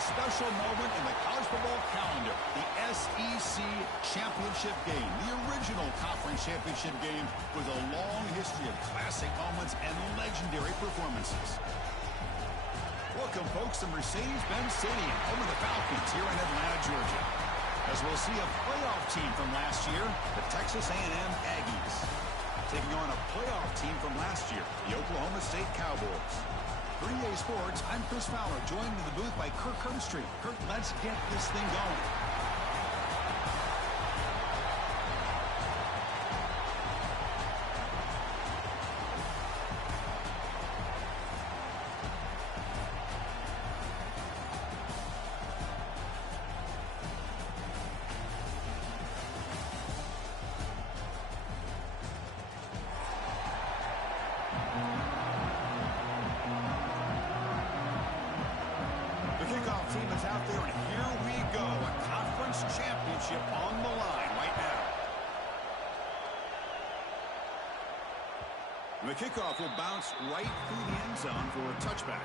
A special moment in the college football calendar, the SEC Championship game, the original conference championship game with a long history of classic moments and legendary performances. Welcome, folks, to Mercedes-Benz Stadium, home of the Falcons here in Atlanta, Georgia. As we'll see a playoff team from last year, the Texas A&M Aggies, taking on a playoff team from last year, the Oklahoma State Cowboys. For EA Sports, I'm Chris Fowler, joined in the booth by Kirk Herbstreit. Kirk, let's get this thing going. Team is out there, and here we go. A conference championship on the line right now. The kickoff will bounce right through the end zone for a touchback.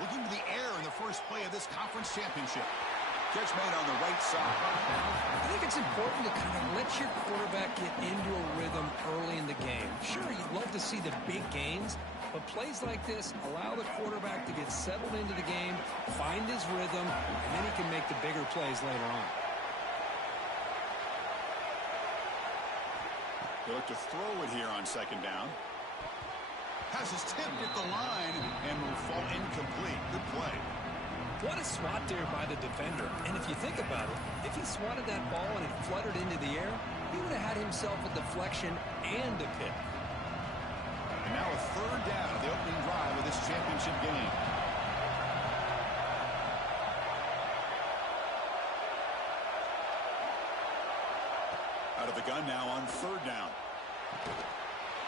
Looking to the air in the first play of this conference championship. Catch made on the right side. I think it's important to kind of let your quarterback get into a rhythm early in the game. Sure, you'd love to see the big gains, but plays like this allow the quarterback to get settled into the game, find his rhythm, and then he can make the bigger plays later on. They look to throw it here on second down. Pass is tipped at the line and will fall incomplete. Good play. What a swat there by the defender. And if you think about it, if he swatted that ball and it fluttered into the air, he would have had himself a deflection and a pick. And now a third down of the opening drive of this championship game. Out of the gun now on third down.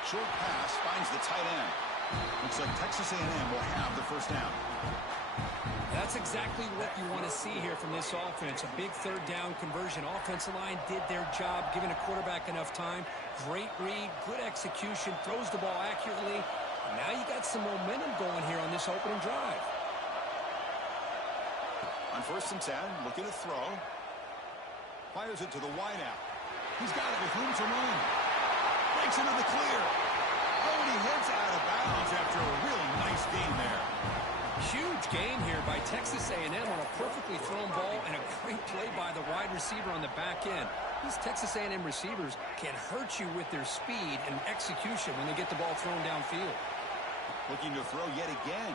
Short pass finds the tight end. Looks like Texas A&M will have the first down. That's exactly what you want to see here from this offense. A big third down conversion. Offensive line did their job, giving a quarterback enough time. Great read, good execution, throws the ball accurately. And now you got some momentum going here on this opening drive. On 1st and 10, looking to throw. Fires it to the wideout. He's got it with room to run. Breaks into the clear. Oh, and he heads out of bounds after a really nice gain there. Huge gain here by Texas A&M on a perfectly thrown ball and a great play by the wide receiver on the back end. These Texas A&M receivers can hurt you with their speed and execution when they get the ball thrown downfield. Looking to throw yet again.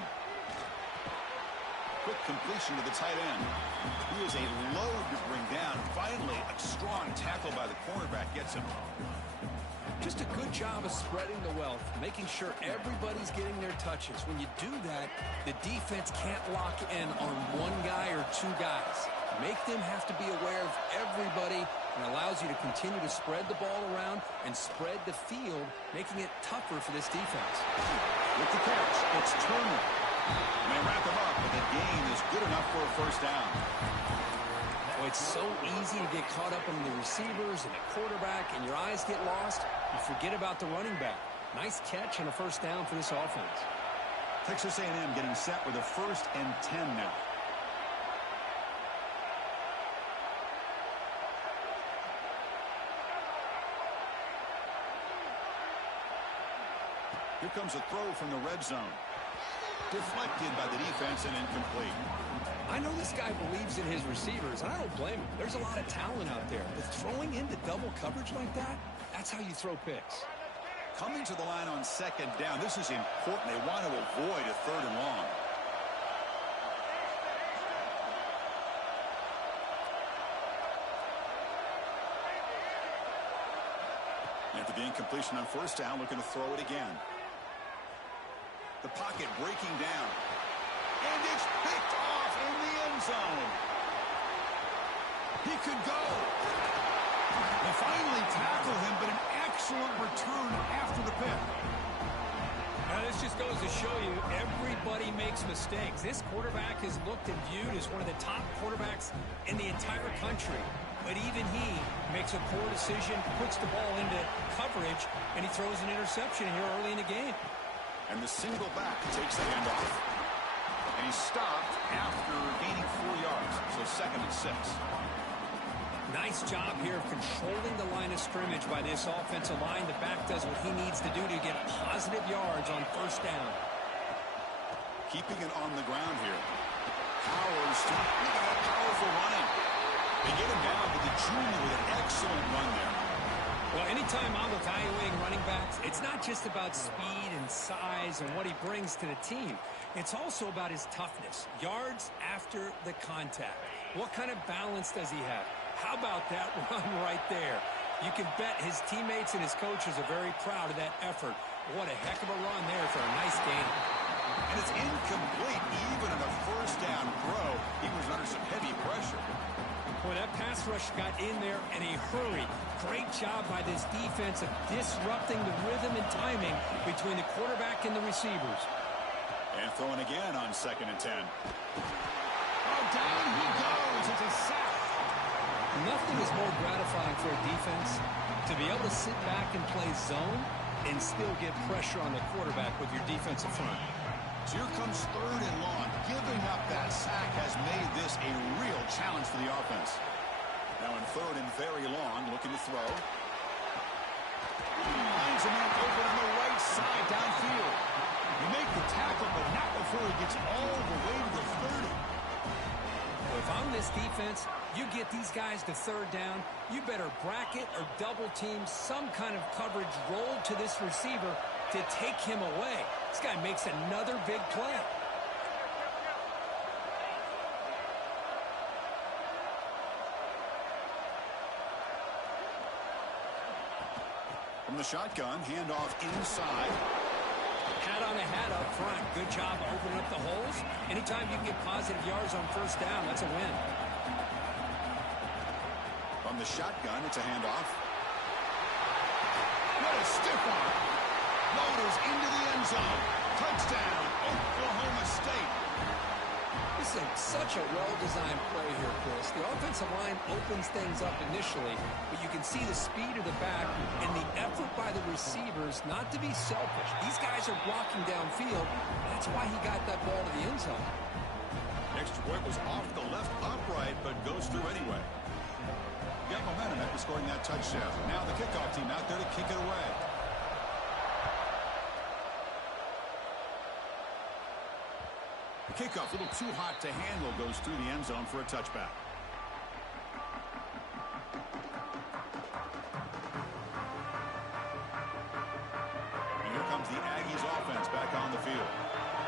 Quick completion to the tight end. He is a load to bring down. Finally, a strong tackle by the cornerback gets him. Just a good job of spreading the wealth, making sure everybody's getting their touches. When you do that, the defense can't lock in on one guy or two guys. Make them have to be aware of everybody, and allows you to continue to spread the ball around and spread the field, making it tougher for this defense. With the catch, it's Turner. And they wrap him up, but the gain is good enough for a first down. Oh, it's so easy to get caught up in the receivers and the quarterback, and your eyes get lost. You forget about the running back. Nice catch and a first down for this offense. Texas A&M getting set with a 1st and 10 now. Here comes a throw from the red zone. Deflected by the defense and incomplete. I know this guy believes in his receivers, and I don't blame him. There's a lot of talent out there. But throwing into double coverage like that, that's how you throw picks. Coming to the line on second down. This is important. They want to avoid a 3rd and long. After the incompletion on 1st down, looking to throw it again. The pocket breaking down. And it's picked off in the end zone. He could go. They finally tackle him, but an excellent return after the pick. Now, this just goes to show you everybody makes mistakes. This quarterback is looked and viewed as one of the top quarterbacks in the entire country. But even he makes a poor decision, puts the ball into coverage, and he throws an interception here early in the game. And the single back takes the handoff. And he's stopped after gaining 4 yards. So 2nd and 6. Nice job here of controlling the line of scrimmage by this offensive line. The back does what he needs to do to get positive yards on 1st down. Keeping it on the ground here. Powers, look at that powerful running. They get him down, but the junior with an excellent run there. Well, anytime I'm evaluating running backs, it's not just about speed and size and what he brings to the team. It's also about his toughness. Yards after the contact. What kind of balance does he have? How about that run right there? You can bet his teammates and his coaches are very proud of that effort. What a heck of a run there for a nice gain. And it's incomplete. Even in a 1st down throw, he was under some heavy pressure. Well, that pass rush got in there in a hurry. Great job by this defense of disrupting the rhythm and timing between the quarterback and the receivers. And throwing again on 2nd and 10. Oh, down he goes. It's a sack. Nothing is more gratifying for a defense to be able to sit back and play zone and still get pressure on the quarterback with your defensive front. So here comes 3rd and long. Giving up that sack has made this a real challenge for the offense. Now in 3rd and very long, looking to throw. Finds a man open on the right side downfield. You make the tackle, but not before he gets all the way to the 30. Well, if I'm this defense, you get these guys to 3rd down, you better bracket or double team some kind of coverage roll to this receiver to take him away. This guy makes another big play. From the shotgun, handoff inside. Hat on a hat up front. Good job opening up the holes. Anytime you can get positive yards on 1st down, that's a win. From the shotgun, it's a handoff. What a stiff arm. Loaders into the end zone. Touchdown, Oklahoma State. This is such a well-designed play here, Chris. The offensive line opens things up initially, but you can see the speed of the back and the effort by the receivers not to be selfish. These guys are blocking downfield. That's why he got that ball to the end zone. Extra point was off the left upright, but goes through anyway. Got momentum after scoring that touchdown. Now the kickoff team out there to kick it away. The kickoff, a little too hot to handle, goes through the end zone for a touchback. And here comes the Aggies offense back on the field.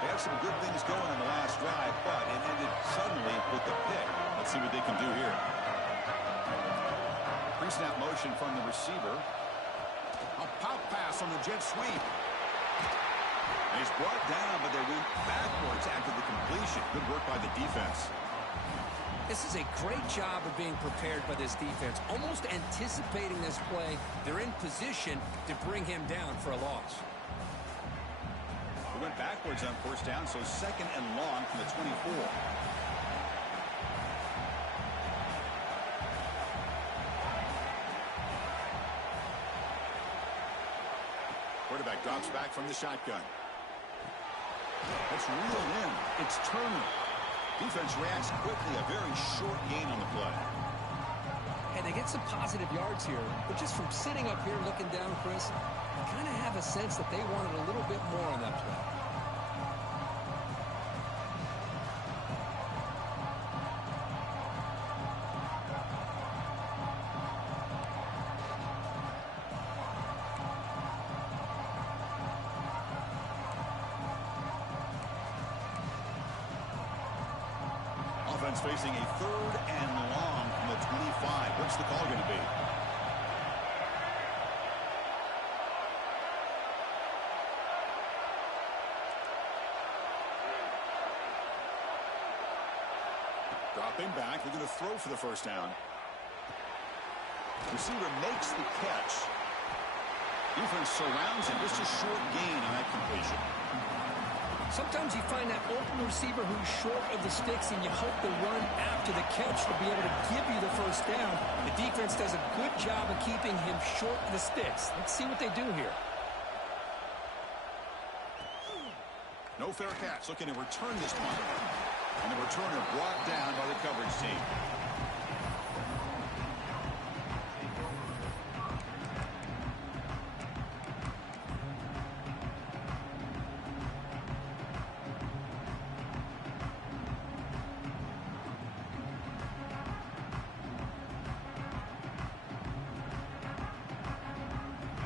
They had some good things going in the last drive, but it ended suddenly with the pick. Let's see what they can do here. Pre-snap motion from the receiver. A pop pass on the jet sweep. And he's brought down, but they went backwards after the completion. Good work by the defense. This is a great job of being prepared by this defense. Almost anticipating this play. They're in position to bring him down for a loss. We went backwards on 1st down, so 2nd and long from the 24. Quarterback drops back from the shotgun. It's reeled in. It's Turner. Defense reacts quickly. A very short gain on the play. And they get some positive yards here. But just from sitting up here looking down, Chris, I kind of have a sense that they wanted a little bit more on that play. Facing a 3rd and long from the 25. What's the call going to be? Dropping back. They're going to throw for the 1st down. Receiver makes the catch. Defense surrounds him. Just a short gain on that completion. Sometimes you find that open receiver who's short of the sticks, and you hope the run after the catch will be able to give you the first down. The defense does a good job of keeping him short of the sticks. Let's see what they do here. No fair catch. Looking to return this punt. And the returner brought down by the coverage team.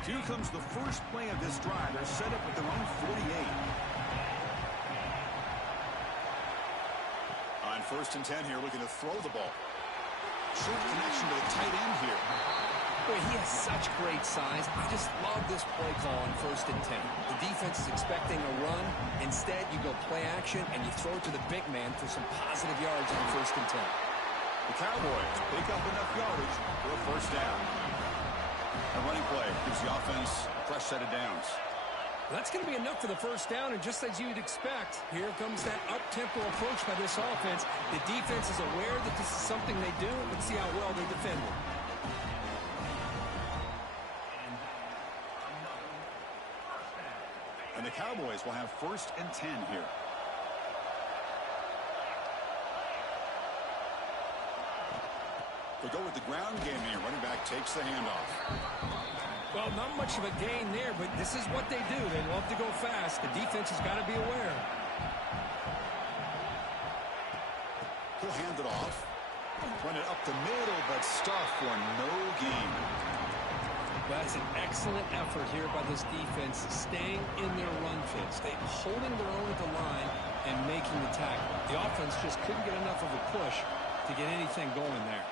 Here comes the first play of this drive. They're set up at their own 48. On 1st and 10 here, looking to throw the ball. Short connection to the tight end here. Boy, he has such great size. I just love this play call on 1st and 10. The defense is expecting a run. Instead, you go play action, and you throw it to the big man for some positive yards on 1st and 10. The Cowboys pick up enough yardage for a first down. A running play gives the offense a fresh set of downs. That's going to be enough for the first down, and just as you'd expect, here comes that up-tempo approach by this offense. The defense is aware that this is something they do. Let's see how well they defend it. And the Cowboys will have 1st and 10 here. They go with the ground game here. Running back takes the handoff. Well, not much of a gain there, but this is what they do. They love to go fast. The defense has got to be aware. He'll hand it off. Run it up the middle, but stuff for no gain. That's an excellent effort here by this defense, staying in their run fits. They're holding their own at the line and making the tackle. The offense just couldn't get enough of a push to get anything going there.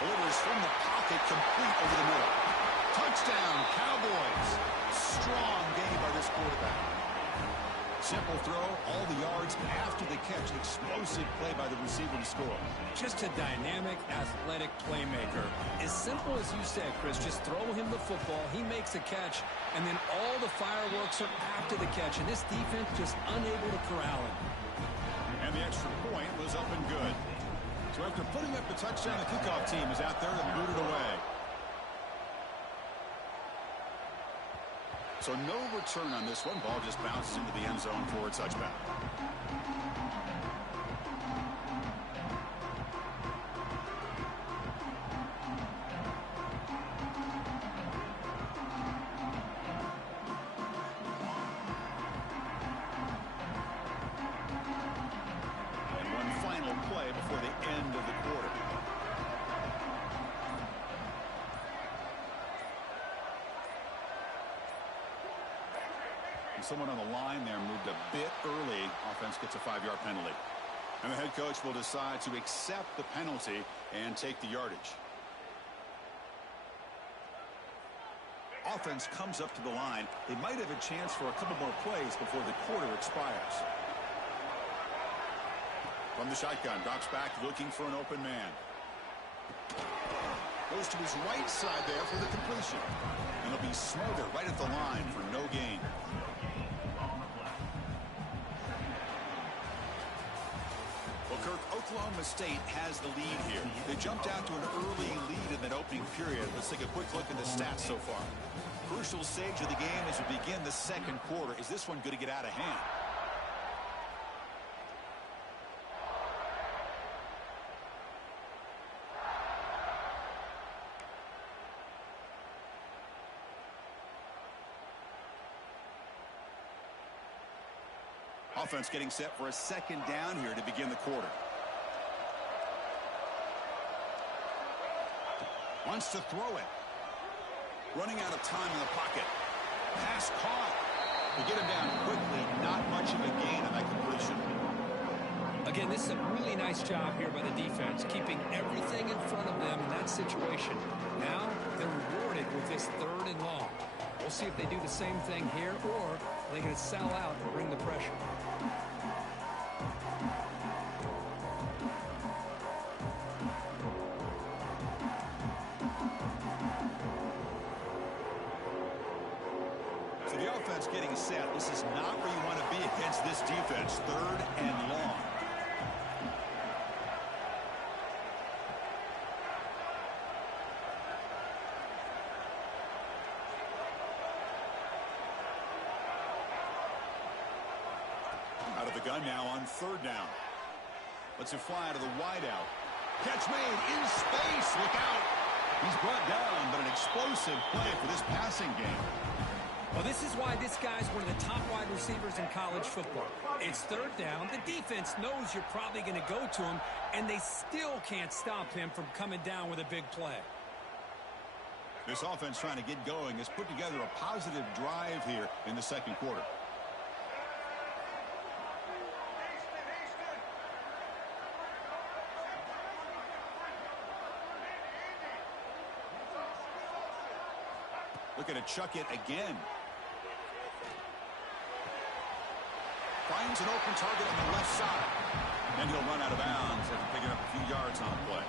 Delivers from the pocket, complete over the middle. Touchdown, Cowboys. Strong game by this quarterback. Simple throw, all the yards after the catch. Explosive play by the receiver to score. Just a dynamic, athletic playmaker. As simple as you said, Chris, just throw him the football, he makes a catch, and then all the fireworks are after the catch, and this defense just unable to corral him. And the extra point was up and good. So after putting up the touchdown, the kickoff team is out there to boot it away. So no return on this one. Ball just bounced into the end zone for a touchback. And one final play before the end of the quarter. Someone on the line there moved a bit early. Offense gets a 5-yard penalty. And the head coach will decide to accept the penalty and take the yardage. Offense comes up to the line. They might have a chance for a couple more plays before the quarter expires. From the shotgun, drops back looking for an open man. Goes to his right side there for the completion. And it'll be smothered right at the line for no gain. Kirk, Oklahoma State has the lead here. They jumped out to an early lead in that opening period. Let's take a quick look at the stats so far. Crucial stage of the game as we begin the second quarter. Is this one going to get out of hand? Offense getting set for a second down here to begin the quarter. Wants to throw it. Running out of time in the pocket. Pass caught. They get him down quickly. Not much of a gain on that completion. Again, this is a really nice job here by the defense, keeping everything in front of them in that situation. Now they're rewarded with this 3rd and long. We'll see if they do the same thing here, or they're going to sell out and bring the pressure. offense getting set. This is not where you want to be against this defense. 3rd and long. Out of the gun now on 3rd down. Lets it fly to the wideout. Catch made in space. Look out. He's brought down, but an explosive play for this passing game. Well, this is why this guy's one of the top wide receivers in college football. It's 3rd down. The defense knows you're probably going to go to him, and they still can't stop him from coming down with a big play. This offense trying to get going has put together a positive drive here in the 2nd quarter. Looking to chuck it again. Finds an open target on the left side. Then he'll run out of bounds after picking up a few yards on the play.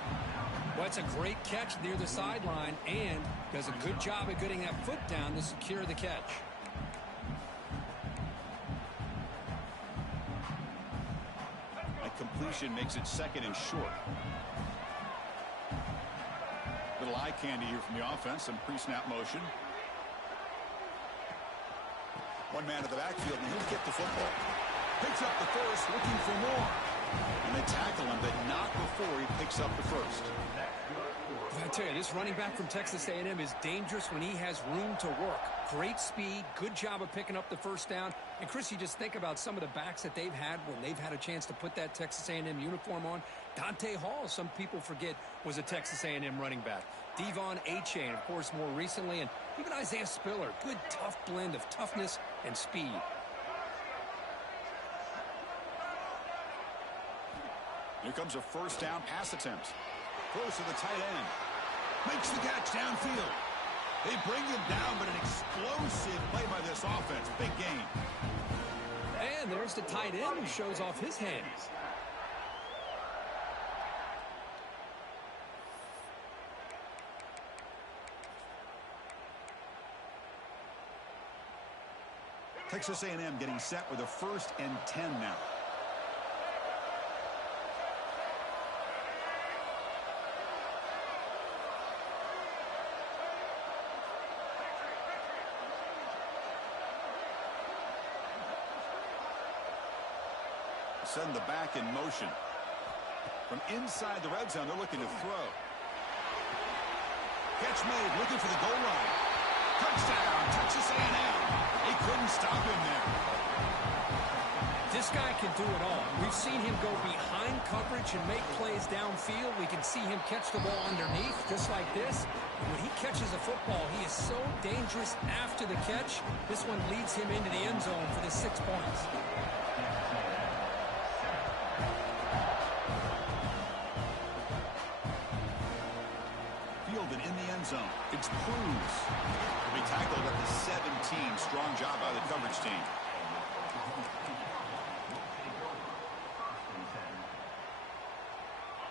Well, it's a great catch near the sideline and does a good job of getting that foot down to secure the catch. That completion makes it 2nd and short. Little eye candy here from the offense. Some pre-snap motion. One man at the backfield, and he'll get the football. Picks up the first, looking for more. And they tackle him, but not before he picks up the first. I tell you, this running back from Texas A&M is dangerous when he has room to work. Great speed, good job of picking up the 1st down. And, Chris, you just think about some of the backs that they've had when they've had a chance to put that Texas A&M uniform on. Dante Hall, some people forget, was a Texas A&M running back. Devon Achane, of course, more recently. And even Isaiah Spiller, good, tough blend of toughness and speed. Here comes a 1st down pass attempt. Throws to the tight end. Makes the catch downfield. They bring him down, but an explosive play by this offense. Big gain. And there's the tight end who shows off his hands. Texas A&M getting set with a 1st and 10 now. Send the back in motion. From inside the red zone, they're looking to throw. Catch made, looking for the goal line. Touchdown, Texas A&M. They couldn't stop him there. This guy can do it all. We've seen him go behind coverage and make plays downfield. We can see him catch the ball underneath, just like this. And when he catches a football, he is so dangerous after the catch. This one leads him into the end zone for the 6 points. Fielded in the end zone. It's Cruz. He'll be tackled at the 17. Strong job by the coverage team.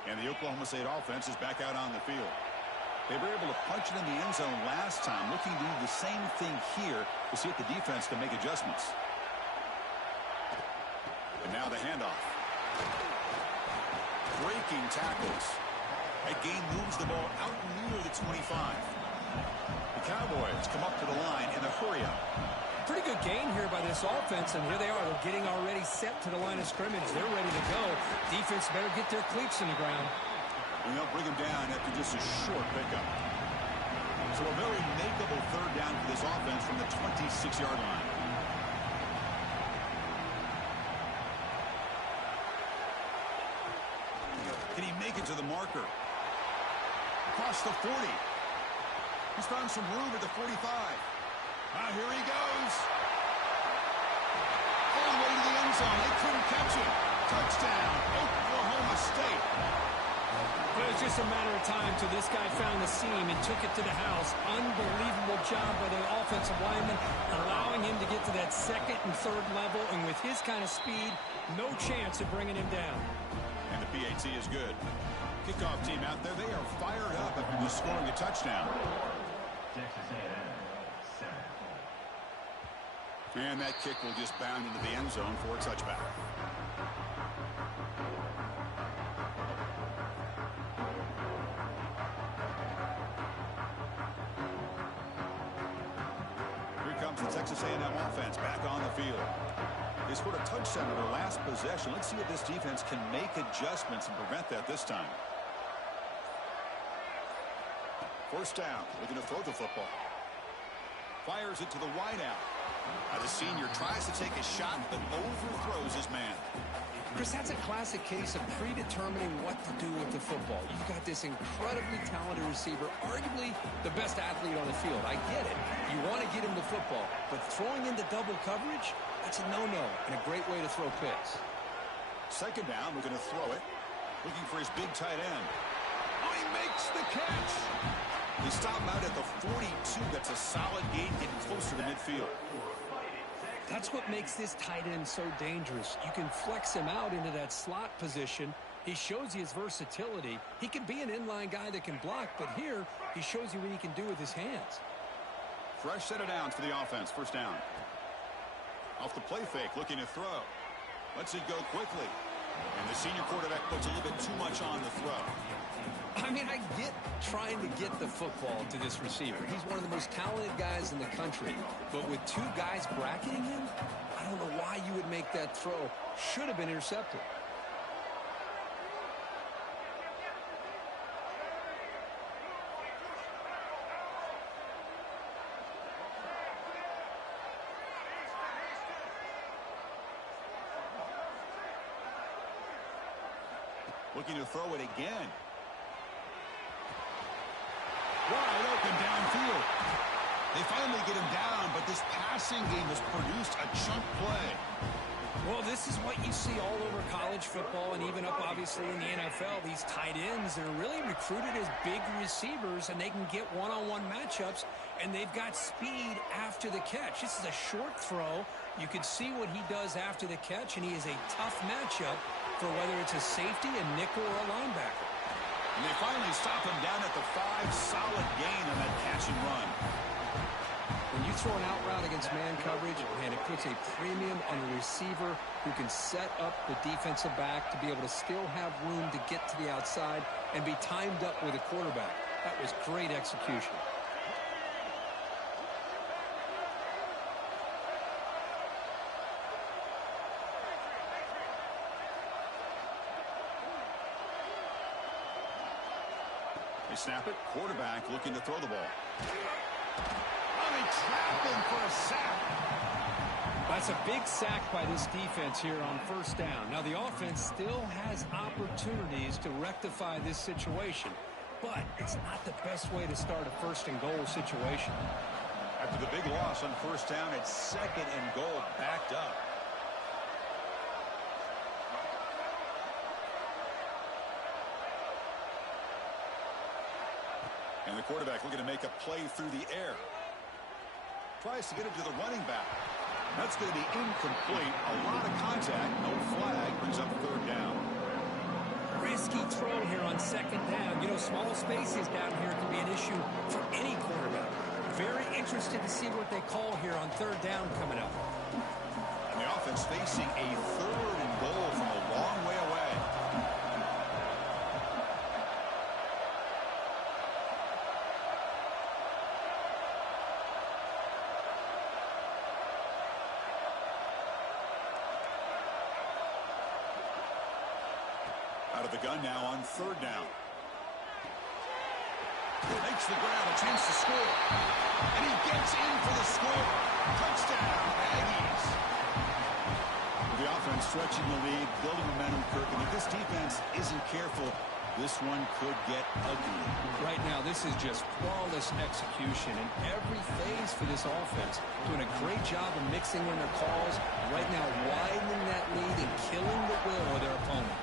And the Oklahoma State offense is back out on the field. They were able to punch it in the end zone last time, looking to do the same thing here to see if the defense can make adjustments. And now the handoff. Breaking tackles. That gain moves the ball out near the 25. The Cowboys come up to the line in a hurry up. Pretty good gain here by this offense, and here they are. They're getting already set to the line of scrimmage. They're ready to go. Defense better get their cleats in the ground. And they'll bring him down after just a short pickup. So a very makeable 3rd down for this offense from the 26-yard line. Can he make it to the marker? Across the 40. He's found some room at the 45. Here he goes. All the way to the end zone. They couldn't catch him. Touchdown, Oklahoma State. But it was just a matter of time till this guy found the seam and took it to the house. Unbelievable job by the offensive lineman, allowing him to get to that 2nd and 3rd level. And with his kind of speed, no chance of bringing him down. And the PAT is good. Kickoff team out there, they are fired up after just scoring a touchdown. And that kick will just bound into the end zone for a touchback. Here comes the Texas A&M offense back on the field. They scored a touchdown in their last possession. Let's see if this defense can make adjustments and prevent that this time. First down, looking to throw the football. Fires it to the wideout. The senior tries to take a shot, but overthrows his man. Chris, that's a classic case of predetermining what to do with the football. You've got this incredibly talented receiver, arguably the best athlete on the field. I get it. You want to get him the football, but throwing into double coverage, that's a no-no and a great way to throw picks. Second down, we're going to throw it. Looking for his big tight end. Oh, he makes the catch. They stop him out at the 42. That's a solid gain, getting closer to midfield. That's what makes this tight end so dangerous. You can flex him out into that slot position. He shows you his versatility. He can be an inline guy that can block, but here he shows you what he can do with his hands. Fresh set of downs for the offense. First down. Off the play fake, looking to throw. Lets it go quickly. And the senior quarterback puts a little bit too much on the throw. I mean, I get trying to get the football to this receiver. He's one of the most talented guys in the country. But with two guys bracketing him, I don't know why you would make that throw. Should have been intercepted. Looking to throw it again. Wide open downfield. They finally get him down, but this passing game has produced a chunk play. Well, this is what you see all over college football and even up, obviously, in the NFL. These tight ends, they're really recruited as big receivers, and they can get one-on-one matchups, and they've got speed after the catch. This is a short throw. You can see what he does after the catch, and he is a tough matchup for whether it's a safety, a nickel, or a linebacker. And they finally stop him down at the 5. Solid gain on that catch and run. When you throw an out route against man coverage, man, it puts a premium on the receiver who can set up the defensive back to be able to still have room to get to the outside and be timed up with a quarterback. That was great execution. They snap it. Quarterback looking to throw the ball. Oh, they trap him for a sack. That's a big sack by this defense here on first down. Now, the offense still has opportunities to rectify this situation, but it's not the best way to start a first-and-goal situation. After the big loss on first down, it's second and goal, backed up. And the quarterback looking to make a play through the air. Tries to get it to the running back. That's going to be incomplete. A lot of contact. No flag. Brings up third down. Risky throw here on second down. You know, small spaces down here can be an issue for any quarterback. Very interested to see what they call here on third down coming up. And the offense facing a third and goal from a long way away. Out of the gun now on third down. Makes the grab, a chance to score. And he gets in for the score. Touchdown, Aggies. The offense stretching the lead, building momentum, Kirk. And if this defense isn't careful, this one could get ugly. Right now, this is just flawless execution in every phase for this offense. Doing a great job of mixing in their calls. Right now, widening that lead and killing the will of their opponent.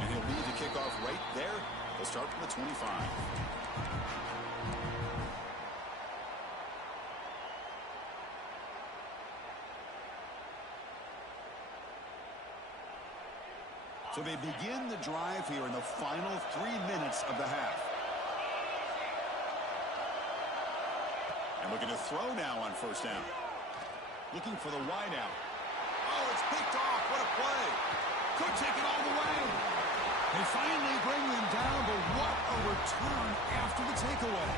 And he'll lead the kickoff right there. They'll start from the 25. So they begin the drive here in the final 3 minutes of the half. And looking to throw now on first down. Looking for the wide out. Oh, it's picked off. What a play. Could take it all the way. They finally bring them down, but what a return after the takeaway.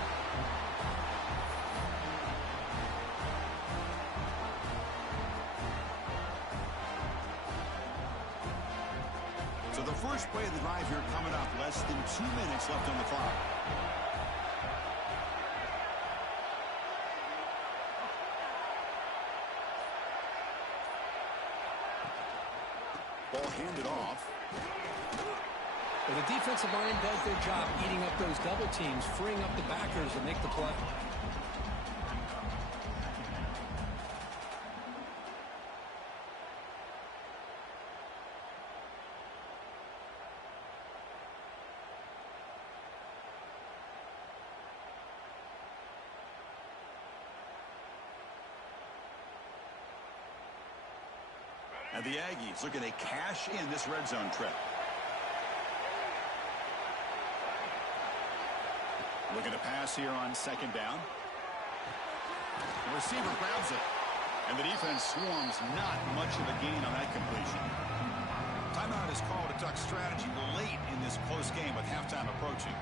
So the first play of the drive here coming up. Less than 2 minutes left on the clock. Ball handed off. Well, the defensive line does their job eating up those double teams, freeing up the backers to make the play. And the Aggies looking to cash in this red zone trip. Looking to pass here on second down. The receiver grabs it. And the defense swarms. Not much of a gain on that completion. Timeout is called to Duck strategy late in this close game with halftime approaching.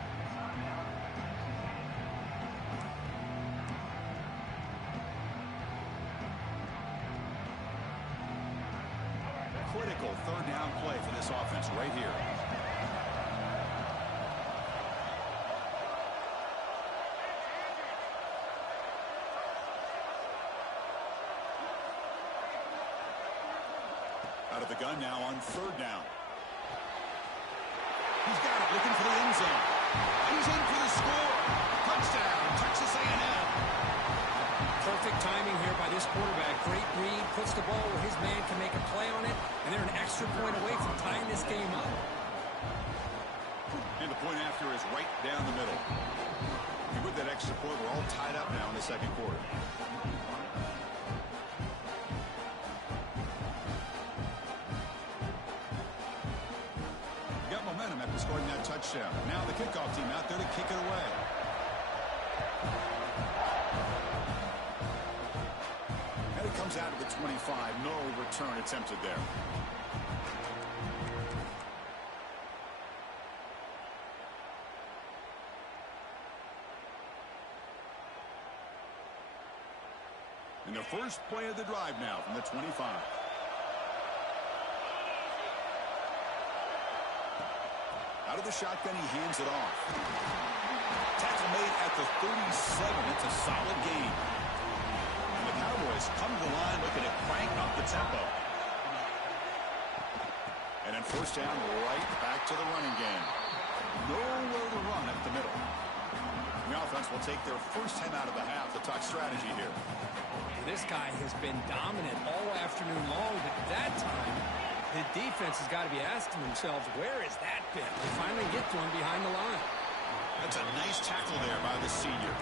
Critical third down play for this offense right here. Out of the gun now on third down. He's got it, looking for the end zone. And he's in for the score. Touchdown, Texas A&M. Perfect timing here by this quarterback. Great read, puts the ball where his man can make a play on it, and they're an extra point away from tying this game up. And the point after is right down the middle. With that extra point, we're all tied up now in the second quarter. Got momentum after scoring that touchdown. Now the kickoff team out there to kick it away. Comes out of the 25. No return attempted there. And the first play of the drive now from the 25. Out of the shotgun, he hands it off. Tackle made at the 37. It's a solid gain. Cowboys come to the line looking to crank up the tempo. And then first down, right back to the running game. Nowhere to run up the middle. The offense will take their first time out of the half to talk strategy here. This guy has been dominant all afternoon long, but that time, the defense has got to be asking themselves, where has that been? They finally get to him behind the line. That's a nice tackle there by the senior.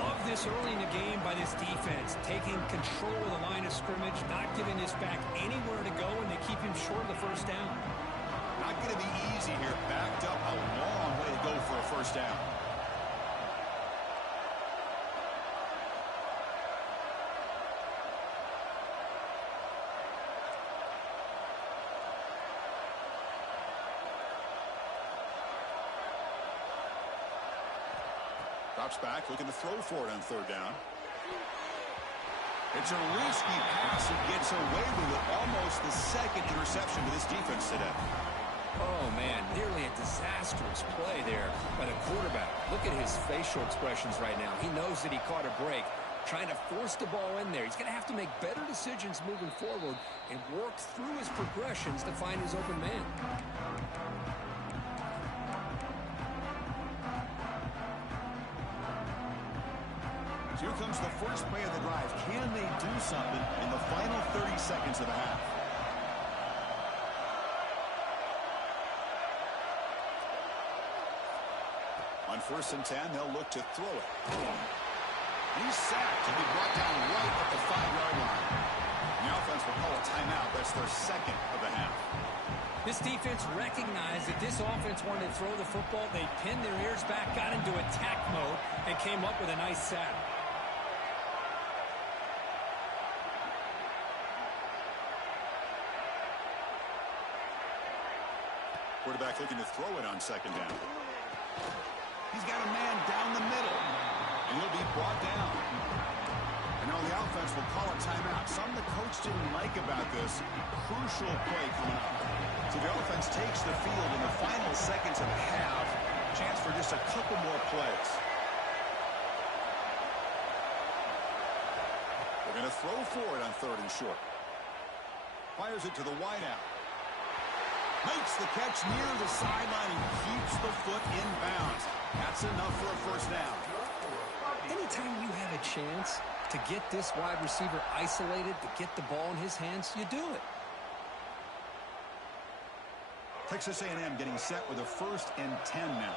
Love this early in the game by this defense, taking control of the line of scrimmage, not giving this back anywhere to go, and they keep him short of the first down. Not going to be easy here. Backed up a long way to go for a first down. Drops back, looking to throw for it on third down. It's a risky pass. He gets away with it. Almost the second interception to this defense today. Oh, man, nearly a disastrous play there by the quarterback. Look at his facial expressions right now. He knows that he caught a break, trying to force the ball in there. He's going to have to make better decisions moving forward and work through his progressions to find his open man. Here comes the first play of the drive. Can they do something in the final 30 seconds of the half? On first and 10, they'll look to throw it. He's sacked to be brought down right at the 5-yard line. The offense will call a timeout. That's their second of the half. This defense recognized that this offense wanted to throw the football. They pinned their ears back, got into attack mode, and came up with a nice sack. Quarterback looking to throw it on second down. He's got a man down the middle, and he'll be brought down. And now the offense will call a timeout. Something the coach didn't like about this. Crucial play coming up. So the offense takes the field in the final seconds of the half. Chance for just a couple more plays. They're going to throw for it on 3rd and short. Fires it to the wideout. Makes the catch near the sideline and keeps the foot in bounds. That's enough for a first down. Anytime you have a chance to get this wide receiver isolated, to get the ball in his hands, you do it. Texas A&M getting set with a 1st and 10 now.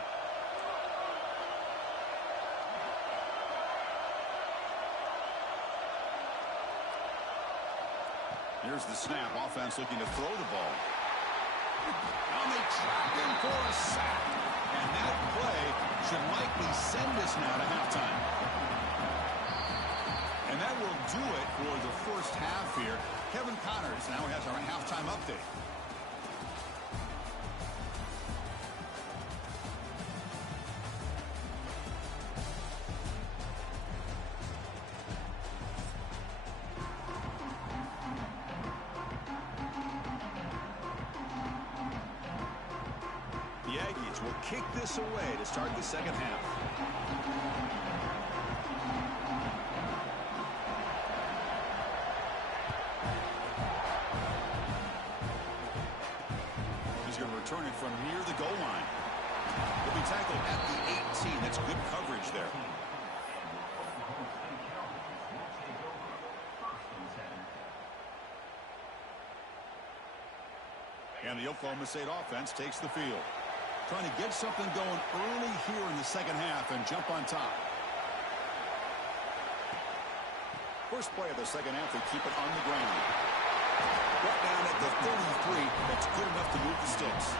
Here's the snap. Offense looking to throw the ball. And they trap him for a sack. And that play should likely send us now to halftime. And that will do it for the first half here. Kevin Connors now has our halftime update. The Aggies will kick this away to start the second half. He's going to return it from near the goal line. He'll be tackled at the 18. That's good coverage there. And the Oklahoma State offense takes the field. Trying to get something going early here in the second half and jump on top. First play of the second half, they keep it on the ground. Brought down at the 33. That's good enough to move the sticks.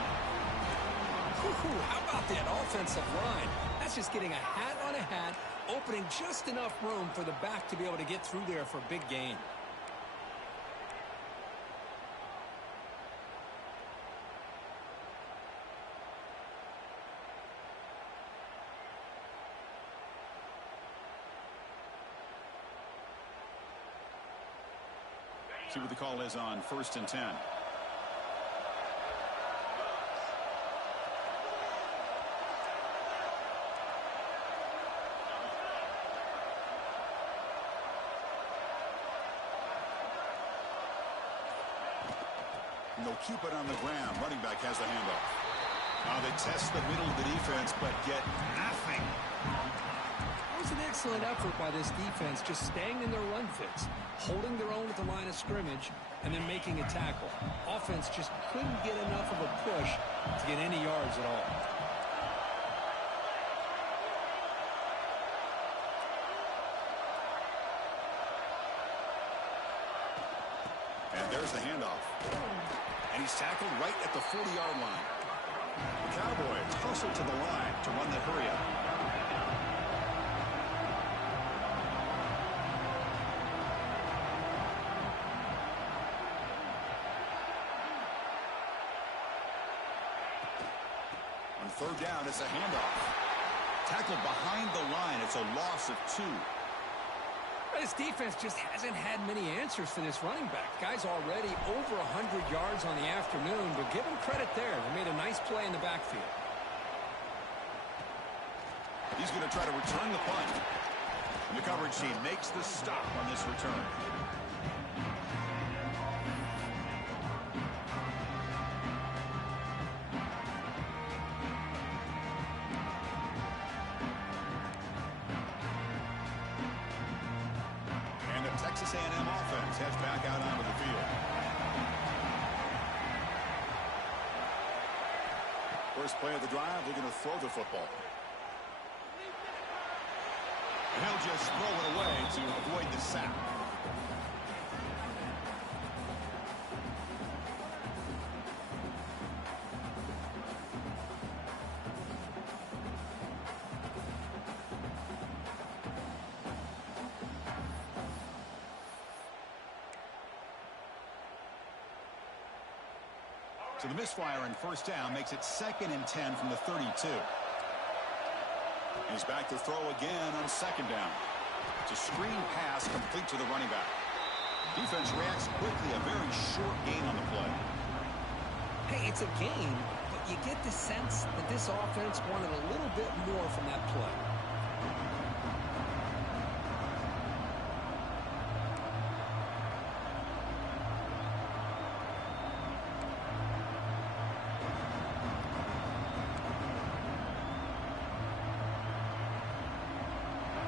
How about that offensive line? That's just getting a hat on a hat, opening just enough room for the back to be able to get through there for a big gain. See what the call is on 1st and 10. And they'll keep it on the ground. Running back has the handoff. Now they test the middle of the defense, but get nothing. It was an excellent effort by this defense, just staying in their run fits, holding their own at the line of scrimmage, and then making a tackle. Offense just couldn't get enough of a push to get any yards at all. And there's the handoff. And he's tackled right at the 40-yard line. The Cowboys hustle to the line to run the hurry-up. On 3rd down, it's a handoff. Tackled behind the line. It's a loss of 2. This defense just hasn't had many answers for this running back. Guy's already over 100 yards on the afternoon, but give him credit there. They made a nice play in the backfield. He's going to try to return the punt. And the coverage team makes the stop on this return. Texas A&M offense heads back out onto the field. First play of the drive, they're going to throw the football. And he'll just throw it away to avoid the sack. So the misfire in first down makes it 2nd and 10 from the 32. He's back to throw again on 2nd down. It's a screen pass complete to the running back. Defense reacts quickly. A very short gain on the play. Hey, it's a game, but you get the sense that this offense wanted a little bit more from that play.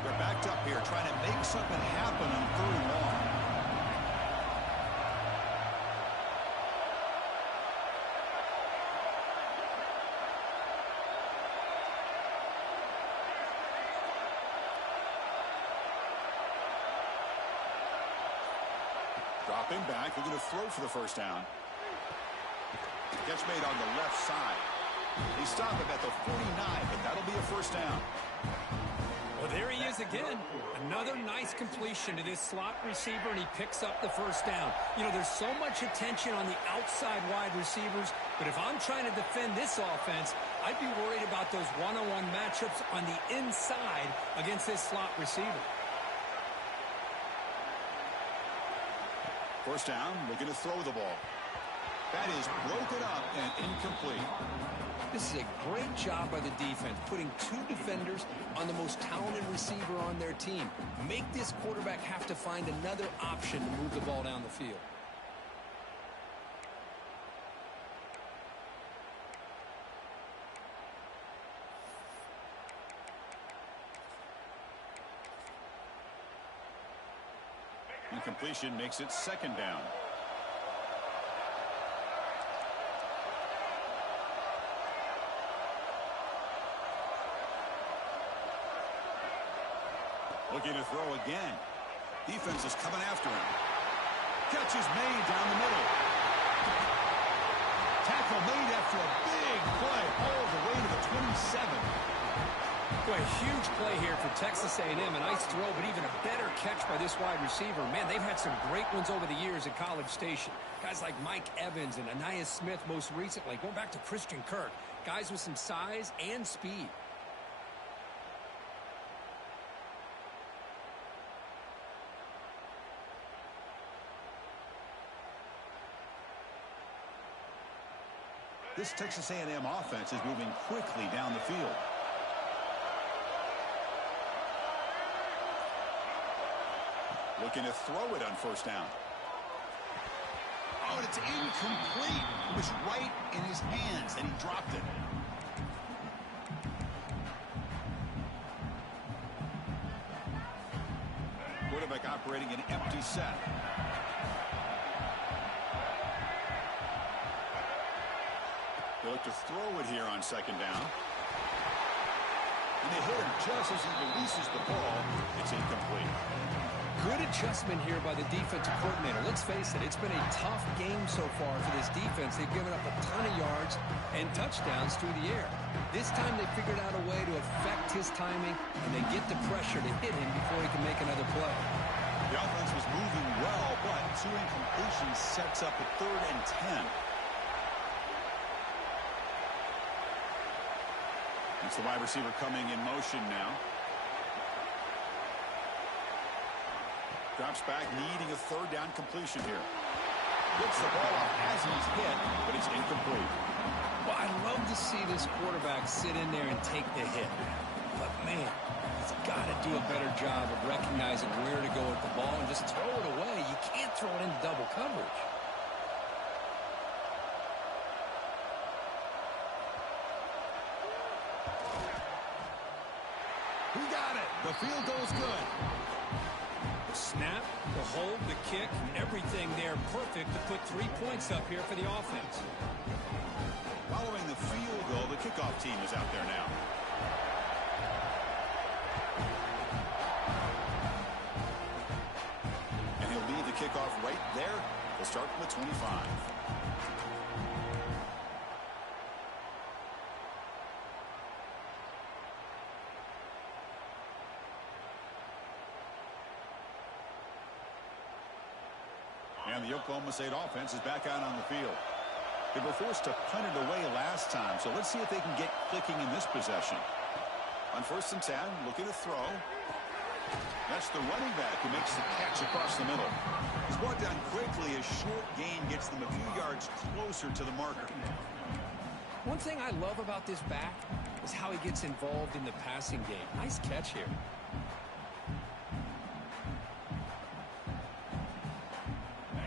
They're backed up here trying to make something happen on 3rd and long. Dropping back, looking to throw for the first down. Catch made on the left side. They stop him at the 49, but that'll be a first down. Well, there he is again. Another nice completion to this slot receiver, and he picks up the first down. You know, there's so much attention on the outside wide receivers, but if I'm trying to defend this offense, I'd be worried about those one-on-one matchups on the inside against this slot receiver. First down, looking to throw the ball. That is broken up and incomplete. This is a great job by the defense, putting 2 defenders on the most talented receiver on their team. Make this quarterback have to find another option to move the ball down the field. Incompletion makes it 2nd down. Looking to throw again. Defense is coming after him. Catch is made down the middle. Tackle made after a big play all the way to the 27. Boy, a huge play here for Texas A&M. A nice throw, but even a better catch by this wide receiver. Man, they've had some great ones over the years at College Station. Guys like Mike Evans and Anais Smith most recently. Going back to Christian Kirk. Guys with some size and speed. This Texas A&M offense is moving quickly down the field. Looking to throw it on first down. Oh, and it's incomplete. It was right in his hands, and he dropped it. Quarterback operating an empty set. They look to throw it here on 2nd down. And they hit him just as he releases the ball. It's incomplete. Good adjustment here by the defensive coordinator. Let's face it, it's been a tough game so far for this defense. They've given up a ton of yards and touchdowns through the air. This time they figured out a way to affect his timing, and they get the pressure to hit him before he can make another play. The offense was moving well, but 2 incompletions sets up a 3rd and 10. It's the wide receiver coming in motion now. Drops back, needing a 3rd down completion here. Gets the ball off as he's hit, but it's incomplete. Well, I love to see this quarterback sit in there and take the hit. But, man, he's got to do a better job of recognizing where to go with the ball and just throw it away. You can't throw it into double coverage. He got it. The field goal is good. The snap, the hold, the kick, everything there perfect to put 3 points up here for the offense. Following the field goal, the kickoff team is out there now. And he'll lead the kickoff right there. They'll start from the 25. And the Oklahoma State offense is back out on the field. They were forced to punt it away last time, so let's see if they can get clicking in this possession. On 1st and 10, looking to throw. That's the running back who makes the catch across the middle. He's brought down quickly. A short gain gets them a few yards closer to the marker. One thing I love about this back is how he gets involved in the passing game. Nice catch here.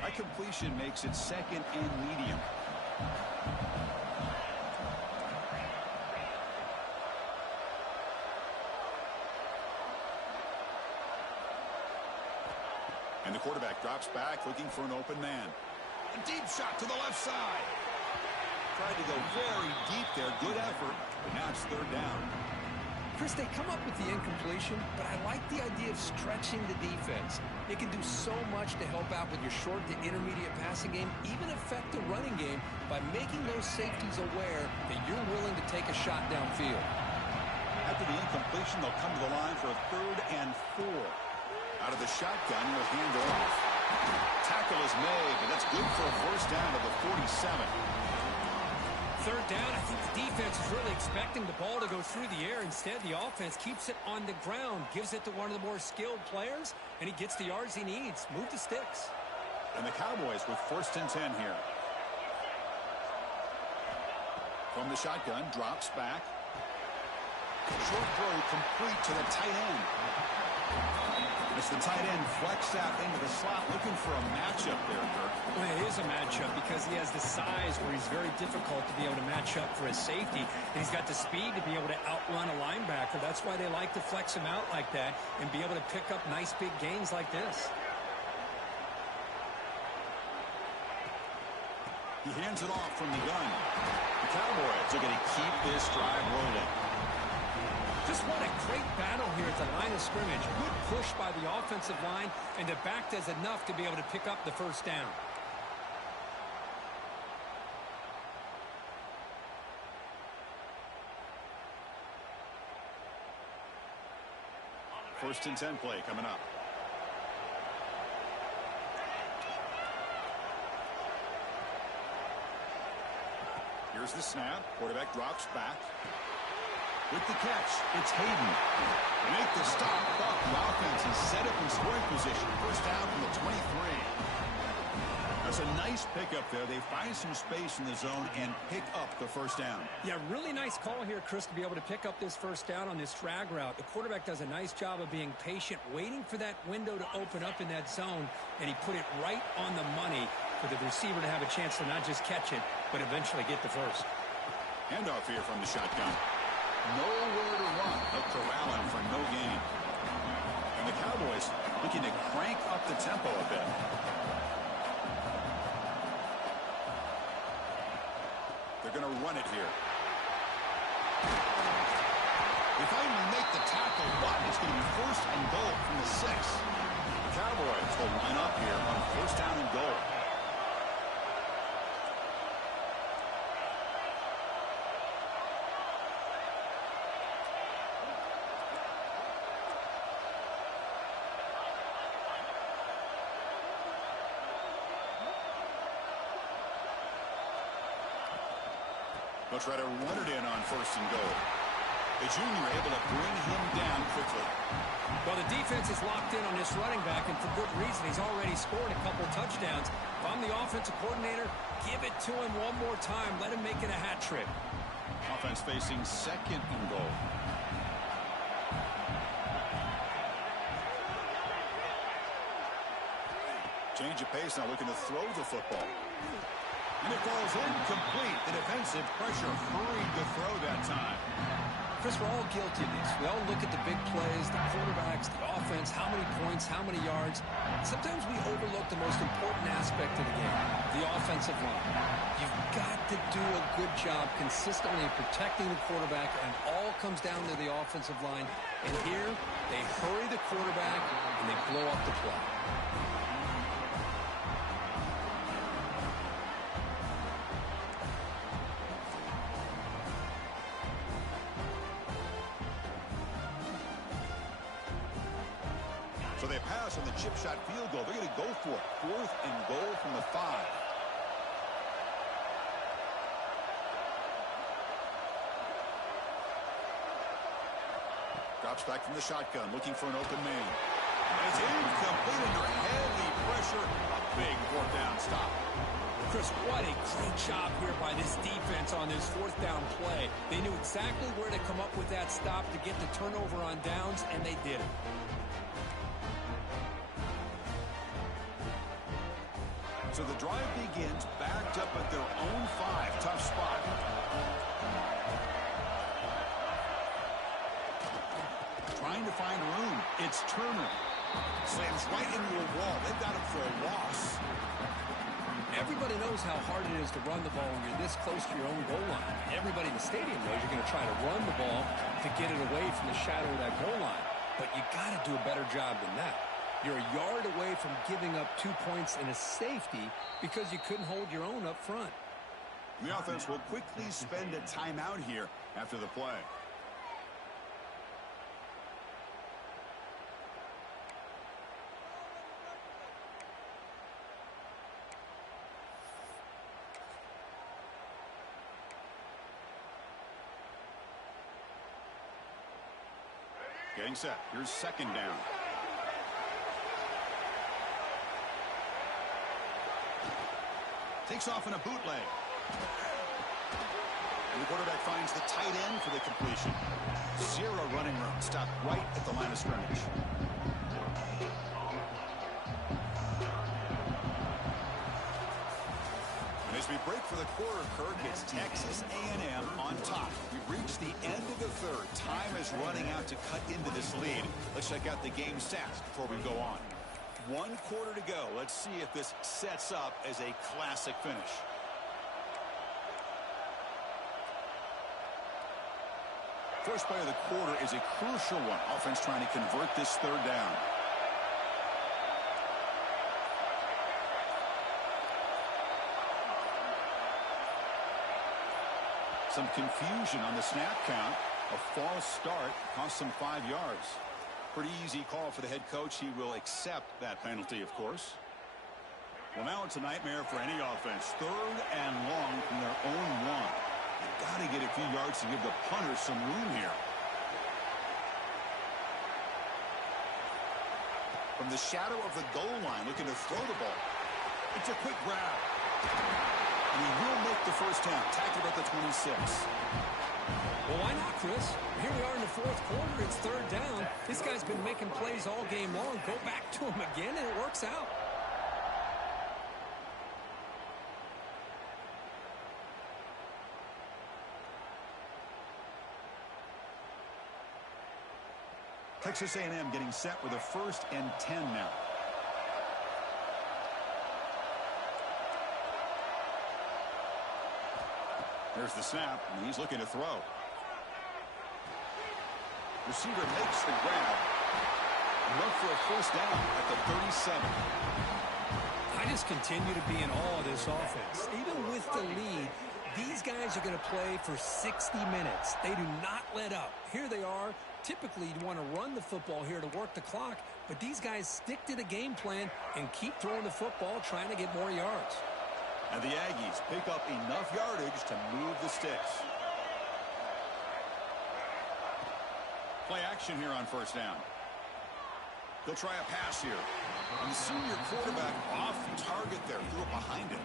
That completion makes it 2nd and medium. And the quarterback drops back, looking for an open man. A deep shot to the left side. Tried to go very deep there. Good effort, but now it's 3rd down. Chris, they come up with the incompletion, but I like the idea of stretching the defense. It can do so much to help out with your short to intermediate passing game, even affect the running game by making those safeties aware that you're willing to take a shot downfield. After the incompletion, they'll come to the line for a 3rd and 4. Out of the shotgun, he'll hand it off. Tackle is made, but that's good for a 1st down to the 47. 3rd down, I think the defense is really expecting the ball to go through the air. Instead, the offense keeps it on the ground, gives it to one of the more skilled players, and he gets the yards he needs. Move the sticks. And the Cowboys with 1st and 10 here. From the shotgun, drops back. Short throw complete to the tight end. As the tight end flexed out into the slot, looking for a matchup there, Kirk. Well, it is a matchup because he has the size where he's very difficult to be able to match up for his safety. And he's got the speed to be able to outrun a linebacker. That's why they like to flex him out like that and be able to pick up nice big gains like this. He hands it off from the gun. The Cowboys are going to keep this drive rolling. Just what a great battle here at the line of scrimmage. Good push by the offensive line, and the back does enough to be able to pick up the 1st down. First and 10 play coming up. Here's the snap. Quarterback drops back. With the catch, it's Hayden. They make the stop, but the offense is set up in scoring position. 1st down from the 23. That's a nice pickup there. They find some space in the zone and pick up the 1st down. Yeah, really nice call here, Chris, to be able to pick up this 1st down on this drag route. The quarterback does a nice job of being patient, waiting for that window to open up in that zone, and he put it right on the money for the receiver to have a chance to not just catch it, but eventually get the 1st. Handoff here from the shotgun. Nowhere to run, but corralling for no gain. And the Cowboys looking to crank up the tempo a bit. They're going to run it here. They finally make the tackle, but it's going to be 1st and goal from the 6. The Cowboys will line up here on 1st down and goal. They'll try to run it in on 1st and goal. The junior able to bring him down quickly. Well, the defense is locked in on this running back, and for good reason. He's already scored a couple touchdowns. If I'm the offensive coordinator, give it to him one more time. Let him make it a hat trick. Offense facing 2nd and goal. Change of pace, now looking to throw the football. And it falls incomplete. The defensive pressure hurried the throw that time. Chris, we're all guilty of this. We all look at the big plays, the quarterbacks, the offense, how many points, how many yards. Sometimes we overlook the most important aspect of the game, the offensive line. You've got to do a good job consistently protecting the quarterback, and it all comes down to the offensive line. And here, they hurry the quarterback, and they blow up the play. So they pass on the chip shot field goal. They're going to go for it. 4th and goal from the 5. Drops back from the shotgun, looking for an open man. It's incomplete under heavy pressure. A big fourth down stop. Chris, what a great job here by this defense on this fourth down play. They knew exactly where to come up with that stop to get the turnover on downs, and they did it. So the drive begins backed up at their own 5. Tough spot. Trying to find room. It's Turner. Slams right into a wall. They've got him for a loss. Everybody knows how hard it is to run the ball when you're this close to your own goal line. Everybody in the stadium knows you're going to try to run the ball to get it away from the shadow of that goal line. But you got to do a better job than that. You're a yard away from giving up 2 points and a safety because you couldn't hold your own up front. The offense will quickly spend a timeout here after the play. Getting set. Here's second down. Takes off in a bootleg. And the quarterback finds the tight end for the completion. 0 running room. Stopped right at the line of scrimmage. And as we break for the quarter, Kirk, it's Texas A&M on top. We've reached the end of the third. Time is running out to cut into this lead. Let's check out the game stats before we go on. 1 quarter to go. Let's see if this sets up as a classic finish. First play of the quarter is a crucial one. Offense trying to convert this third down. Some confusion on the snap count. A false start cost them 5 yards. Pretty easy call for the head coach. He will accept that penalty, of course. Well, now it's a nightmare for any offense. 3rd and long from their own 1. You've got to get a few yards to give the punters some room here. From the shadow of the goal line, looking to throw the ball. It's a quick grab. And he will make the first down. Tackled at the 26. Well, why not, Chris? Here we are in the 4th quarter. It's 3rd down. This guy's been making plays all game long. Go back to him again, and it works out. Texas A&M getting set with a 1st and 10 now. There's the snap, and he's looking to throw. Receiver makes the grab. Look for a first down at the 37. I just continue to be in awe of this offense. Even with the lead, these guys are going to play for 60 minutes. They do not let up. Here they are. Typically, you want to run the football here to work the clock, but these guys stick to the game plan and keep throwing the football, trying to get more yards. And the Aggies pick up enough yardage to move the sticks. Play action here on first down. They'll try a pass here. And the senior quarterback off target there. Threw it behind him.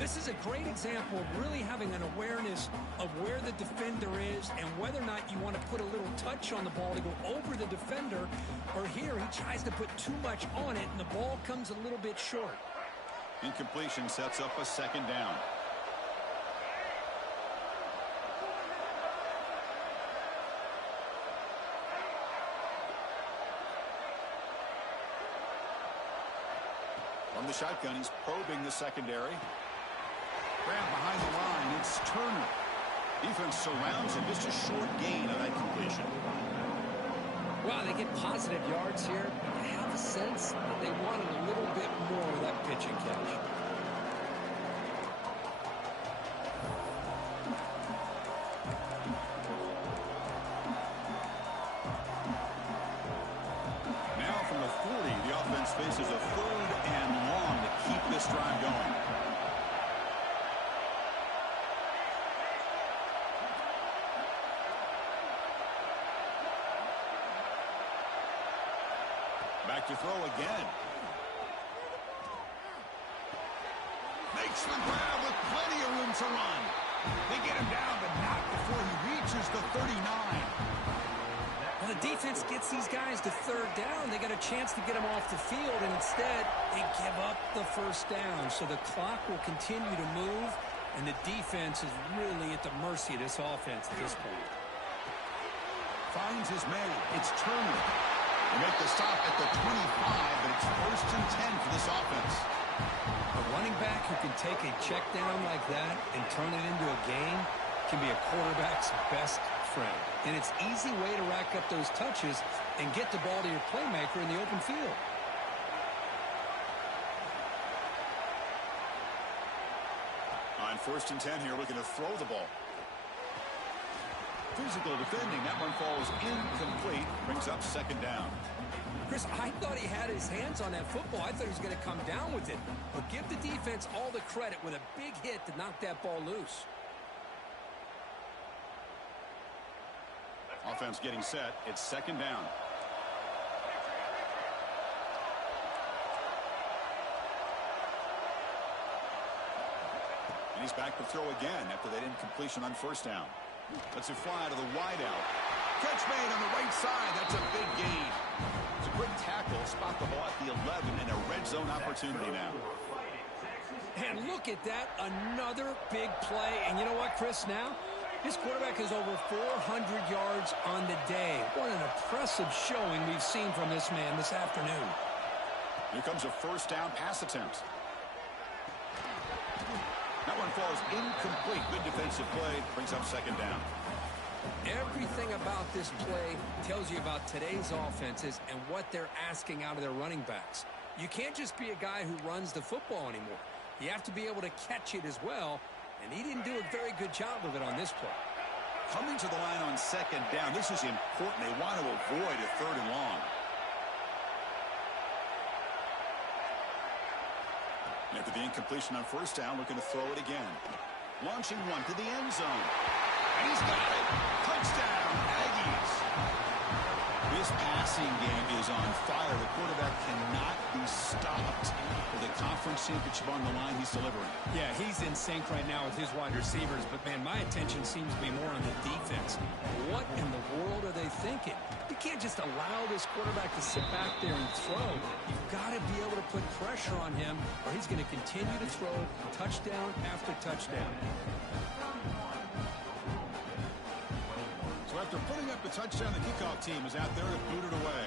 This is a great example of really having an awareness of where the defender is and whether or not you want to put a little touch on the ball to go over the defender, or here he tries to put too much on it and the ball comes a little bit short. Incompletion sets up a second down. From the shotgun, he's probing the secondary. Grab behind the line, it's Turner. Defense surrounds him, just a short gain on that completion. Well, they get positive yards here, but I have a sense that they wanted a little bit more of that pitch and catch. Now from the 40, the offense faces a 3rd and long to keep this drive going. Back to throw again. Makes the grab with plenty of room to run. They get him down, but not before he reaches the 39. Well, the defense gets these guys to third down. They got a chance to get them off the field, and instead they give up the first down. So the clock will continue to move, and the defense is really at the mercy of this offense at this point. Finds his man. It's Turner. They make the stop at the 25, but it's 1st and 10 for this offense. A running back who can take a check down like that and turn it into a game can be a quarterback's best friend. And it's an easy way to rack up those touches and get the ball to your playmaker in the open field. On 1st and 10 here, looking to throw the ball. Physical defending. That one falls incomplete. Brings up 2nd down. Chris, I thought he had his hands on that football. I thought he was going to come down with it. But give the defense all the credit with a big hit to knock that ball loose. Offense getting set. It's 2nd down. And he's back to throw again after that incompletion on 1st down. Lets it fly to the wideout. Catch made on the right side. That's a big gain. It's a quick tackle. Spot the ball at the 11 and a red zone opportunity now. And look at that. Another big play. And you know what, Chris, now? This quarterback has over 400 yards on the day. What an impressive showing we've seen from this man this afternoon. Here comes a 1st down pass attempt. That one falls incomplete. Good defensive play. Brings up 2nd down. Everything about this play tells you about today's offenses and what they're asking out of their running backs. You can't just be a guy who runs the football anymore. You have to be able to catch it as well, and he didn't do a very good job of it on this play. Coming to the line on 2nd down. This is important. They want to avoid a 3rd and long. After the incompletion on 1st down, looking to throw it again. Launching one to the end zone. And he's got it. Touchdown, Aggies. This passing game is on fire. The quarterback cannot be stopped. With the conference championship on the line, he's delivering. Yeah, he's in sync right now with his wide receivers. But, man, my attention seems to be more on the defense. What in the world are they thinking? You can't just allow this quarterback to sit back there and throw. You've got to be able to put pressure on him, or he's going to continue to throw touchdown after touchdown. So after putting up the touchdown, the kickoff team is out there to boot it away.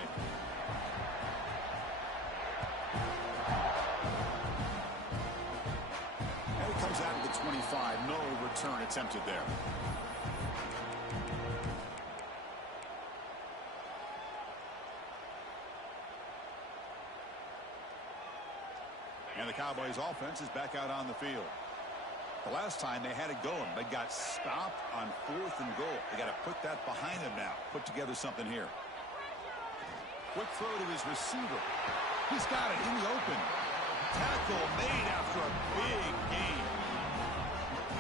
And it comes out to the 25. No return attempted there. And the Cowboys offense is back out on the field. The last time they had it going, but got stopped on 4th and goal. They got to put that behind them now. Put together something here. Quick throw to his receiver. He's got it in the open. Tackle made after a big gain.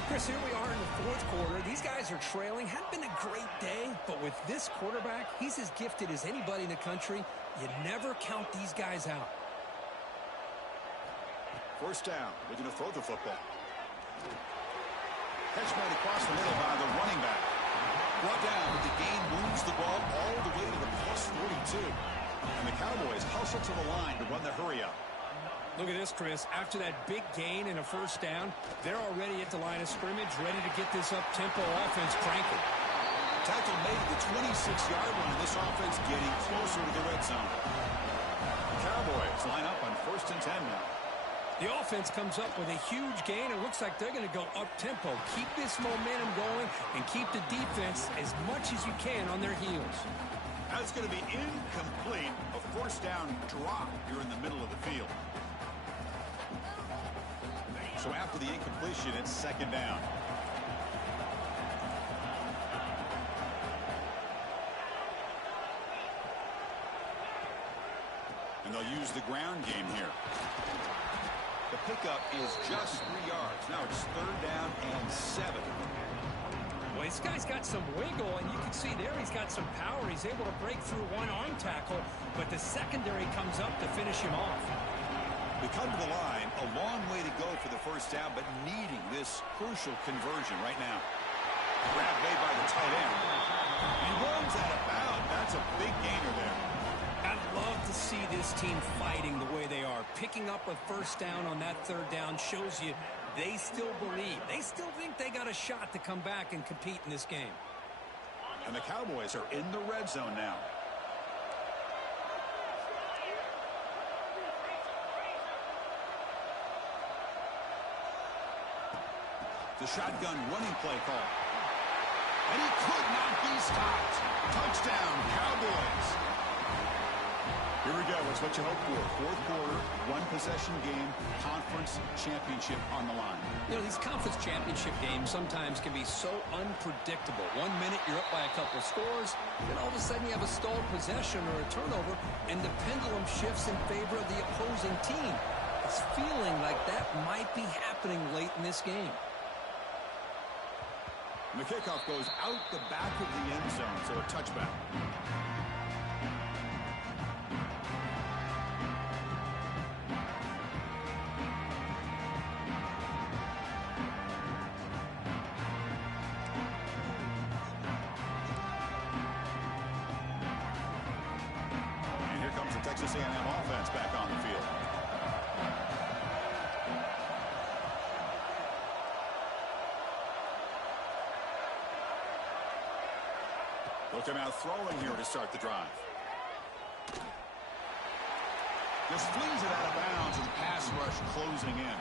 Chris, here we are in the 4th quarter. These guys are trailing. Hadn't been a great day, but with this quarterback, he's as gifted as anybody in the country. You never count these guys out. 1st down. Looking to throw the football. Catch made across the middle by the running back. Brought down, but the gain moves the ball all the way to the +42. And the Cowboys hustle to the line to run the hurry up. Look at this, Chris. After that big gain and a 1st down, they're already at the line of scrimmage, ready to get this up-tempo offense cranking. Tackle made at the 26-yard line. This offense getting closer to the red zone. The Cowboys line up on 1st and 10 now. The offense comes up with a huge gain. It looks like they're going to go up-tempo. Keep this momentum going and keep the defense as much as you can on their heels. That's going to be incomplete. A 1st down drop here in the middle of the field. So after the incompletion, it's 2nd down. And they'll use the ground game here. The pickup is just 3 yards. Now it's 3rd down and 7. Well, this guy's got some wiggle, and you can see there he's got some power. He's able to break through one arm tackle, but the secondary comes up to finish him off. We come to the line, a long way to go for the first down, but needing this crucial conversion right now. Grab made by the tight end. He runs out of bounds. That's a big gainer there. I love to see this team fighting the way they are. Picking up a first down on that third down shows you they still believe. They still think they got a shot to come back and compete in this game. And the Cowboys are in the red zone now. The shotgun running play call. And he could not be stopped. Touchdown, Cowboys. Here we go. It's what you hope for. Fourth quarter, one-possession game, conference championship on the line. You know, these conference championship games sometimes can be so unpredictable. 1 minute you're up by a couple scores, then all of a sudden you have a stalled possession or a turnover, and the pendulum shifts in favor of the opposing team. It's feeling like that might be happening late in this game. And the kickoff goes out the back of the end zone, so a touchback. And here comes the Texas A&M offense back on the field. They'll come out throwing here to start the drive. Just flings it out of bounds with the pass rush closing in.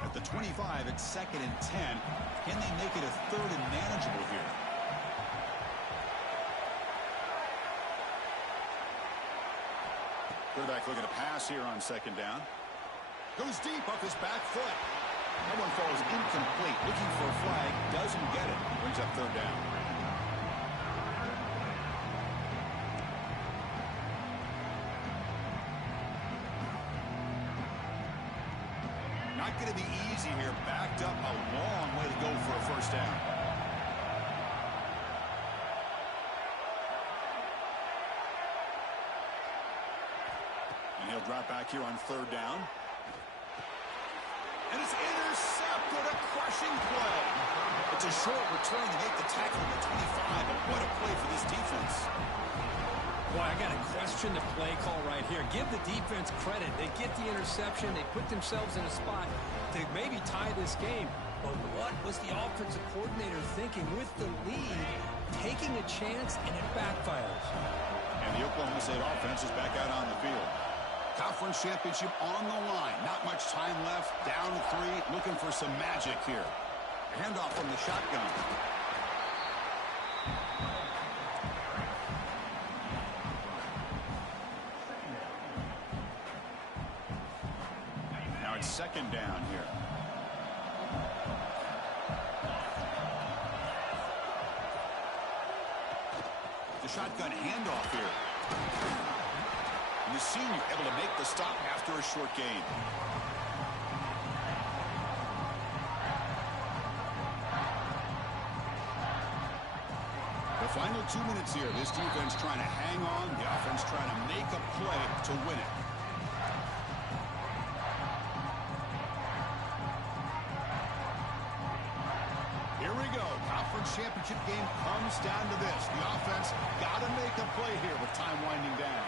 At the 25, it's 2nd and 10. Can they make it a 3rd and manageable here? Quarterback looking to pass here on 2nd down. Goes deep off his back foot. That one falls incomplete. Looking for a flag. Doesn't get it. Brings up 3rd down. Not going to be easy here. Backed up a long way to go for a first down. And he'll drop back here on 3rd down. And it's intercepted. A crushing play. It's a short return to make the tackle at the 25. But what a play for this defense. Boy, I got to question the play call right here. Give the defense credit. They get the interception. They put themselves in a spot to maybe tie this game. But what was the offensive coordinator thinking with the lead, taking a chance, and it backfires? And the Oklahoma State offense is back out on the field. Conference championship on the line. Not much time left. Down 3. Looking for some magic here. Handoff from the shotgun. Now it's 2nd down here. The shotgun handoff here. And the senior able to make the stop after a short gain. The final 2 minutes here. This defense trying to hang on. The offense trying to make a play to win it. Here we go. Conference championship game comes down to this. The offense got to make a play here with time winding down.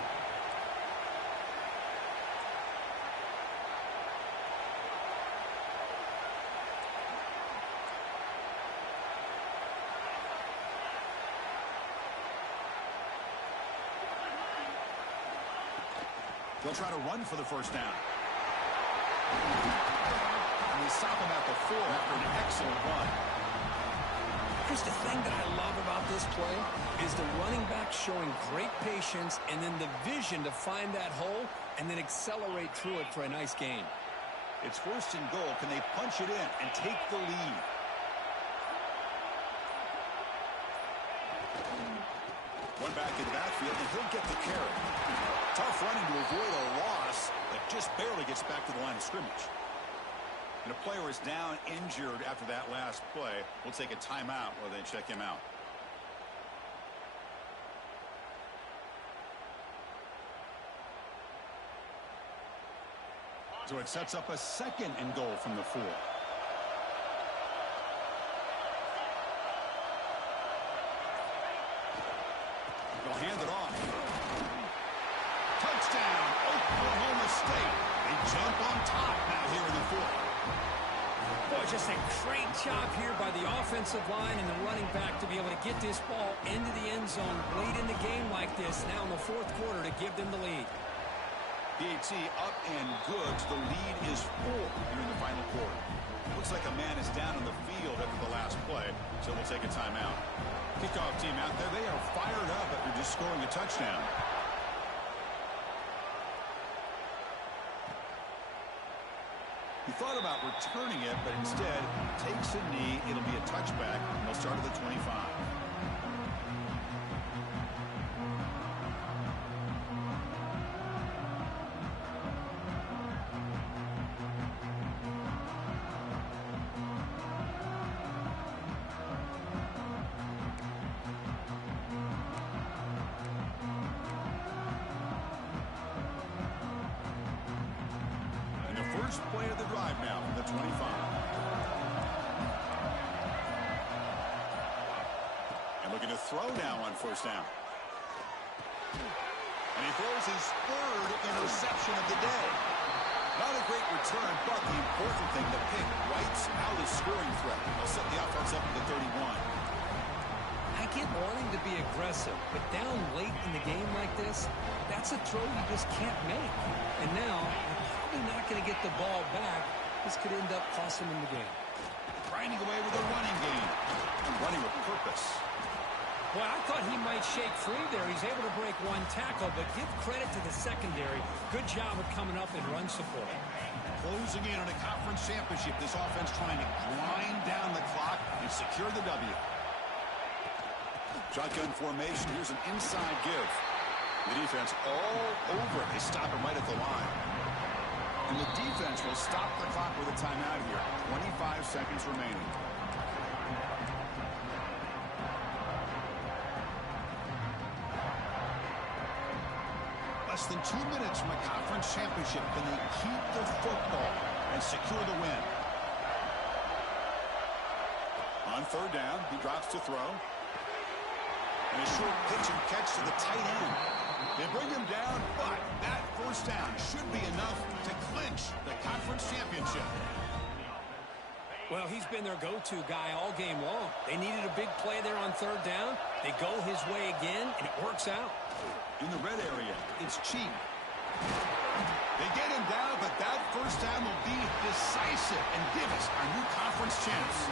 They'll try to run for the first down. And they stop him at the 4 after an excellent run. Here's the thing that I love about this play is the running back showing great patience and then the vision to find that hole and then accelerate through it for a nice gain. It's first and goal. Can they punch it in and take the lead? One back in the backfield, and he'll get the carry. Tough running to avoid a loss, but just barely gets back to the line of scrimmage. And a player is down injured after that last play. We'll take a timeout while they check him out. So it sets up a second and goal from the 4. They'll hand it off. Touchdown, Oklahoma State. They jump on top now here in the 4th. Boy, just a great job here by the offensive line and the running back to be able to get this ball into the end zone late in the game like this now in the 4th quarter to give them the lead. PAT up and good. The lead is 4 here in the final quarter. Looks like a man is down on the field after the last play, so we'll take a timeout. Kickoff team out there. They are fired up after just scoring a touchdown. He thought about returning it, but instead takes a knee. It'll be a touchback, and they'll start at the 25. First play of the drive now from the 25. And looking to throw now on first down. And he throws his 3rd interception of the day. Not a great return, but the important thing, the pick wipes out his scoring threat. They'll set the offense up at the 31. I get wanting to be aggressive, but down late in the game like this, that's a throw you just can't make. And now, you're not going to get the ball back. This could end up costing him the game. Grinding away with a running game. And running with purpose. Boy, I thought he might shake free there. He's able to break one tackle, but give credit to the secondary. Good job of coming up in run support. Closing in on a conference championship. This offense trying to grind down the clock and secure the W. Shotgun formation. Here's an inside give. The defense all over it. They stop him right at the line. And the defense will stop the clock with a timeout here. 25 seconds remaining. Less than 2 minutes from a conference championship. Can they keep the football and secure the win? On third down, he drops to throw. And a short pitch and catch to the tight end. They bring him down, but that first down should be enough to clinch the conference championship. Well, he's been their go-to guy all game long. They needed a big play there on third down. They go his way again, and it works out. In the red area, it's Cheap. They get him down, but that first down will be decisive and give us our new conference champs.